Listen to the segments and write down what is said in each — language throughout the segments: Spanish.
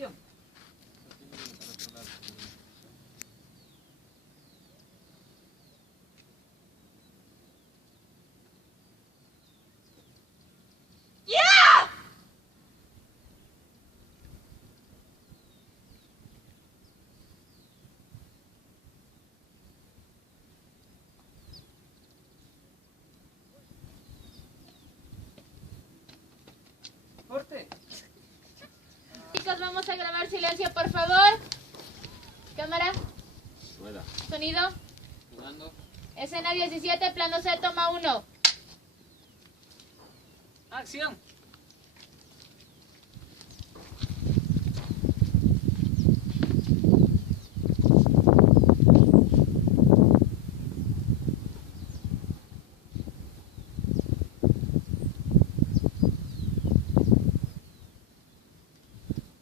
Acción. Corte. Chicos, vamos a grabar silencio, por favor. Cámara. Rueda. Sonido. Jugando. Escena 17, plano C, toma 1. Acción.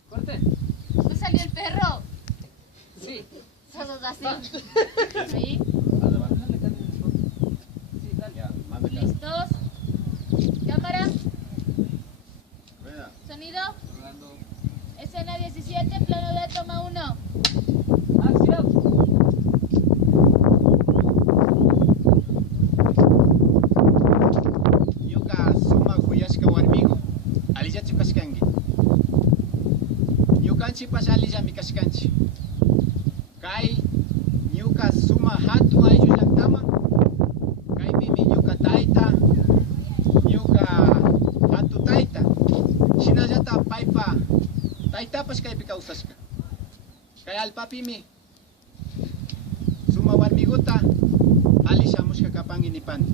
Corte. ¿No salió el perro? Sí. Todos así. Ahí. Sí, dale. Ya, manda acá. ¿Listos? Cámara. Rueda. Sonido. Jugando. Escena 17, plano D, toma 1. Acción. Ñuka sumaq kuyashqa warmiku alillachu kashkanki. Ñukanchikpas allillami kashkanchik. Kay ñuka sumaq hatun ayllu llaqtaman kaypimi ñuka tayta, ñuka hatu tayta, shinallata paypa taytapas kaypi kawsashka. Kay allpapimi sumaq warmiguta ali shamushka kapanki nipani.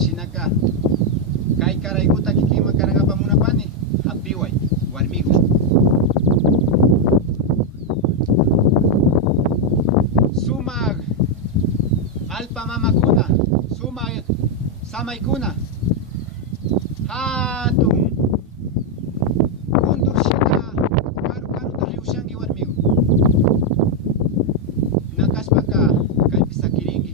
Shinaka kay karaykuta kikinman karangapan munapani hapiway warmiku. Sumaq alpa mamakuna, sumaq samaykuna hatun kundurshina karu karuta riushanki warmiku. Nakashpaka kaypi sakirinki,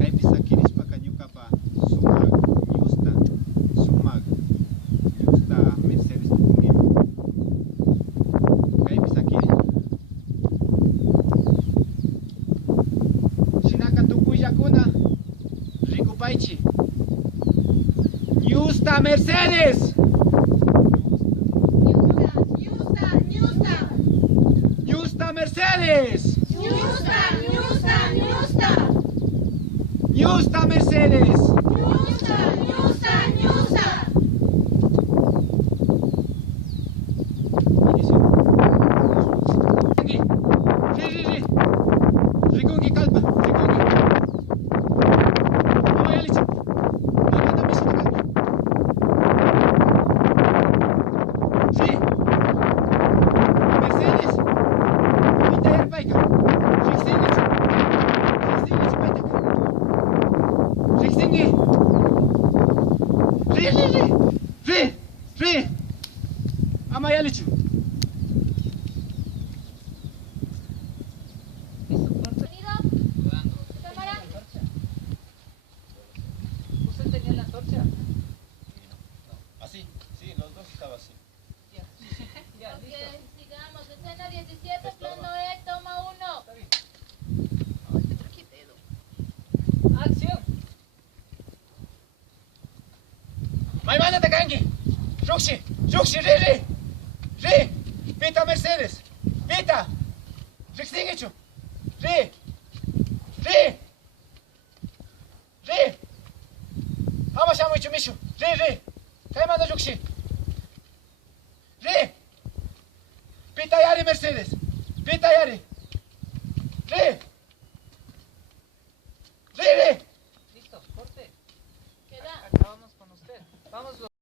kaypi sakirishpaka ñukapa sumaq ñusta Mercedes tukunki. Kaypi sakirin. Shinaka tukuyllakuna rikupaychi. Ñusta Mercedes. Ñusta Mercedes. Ñusta Mercedes. Aquí. Ri. Rikunki kalpa. Rikunki. Vamos listo. Nakata misita kalpa. Sí. Mercedes. Pita yerpayka. Riksingichu. Riksingichu paytaka. Riksingi. Ri. Ama yalichu. Listo, corte. Sonido. Cámara. ¿Usted tenía la antorcha? Así. Sí, los dos estaban así. Ya. Ya, Ok, listo. sigamos. Escena 17, plano E, toma 1. Está bien. Ay, te traje dedo. Acción. Maimana kanki. Ruxi. Ri. Pita Mercedes. Pita. Riksingichu. Ri. Ama shamuichu mishu. Ri. Kaymanda Ruxi. Ri. Pita yari Mercedes. Pita yari. Ri. Listo, corte. Queda. Acabamos con usted. Vamos.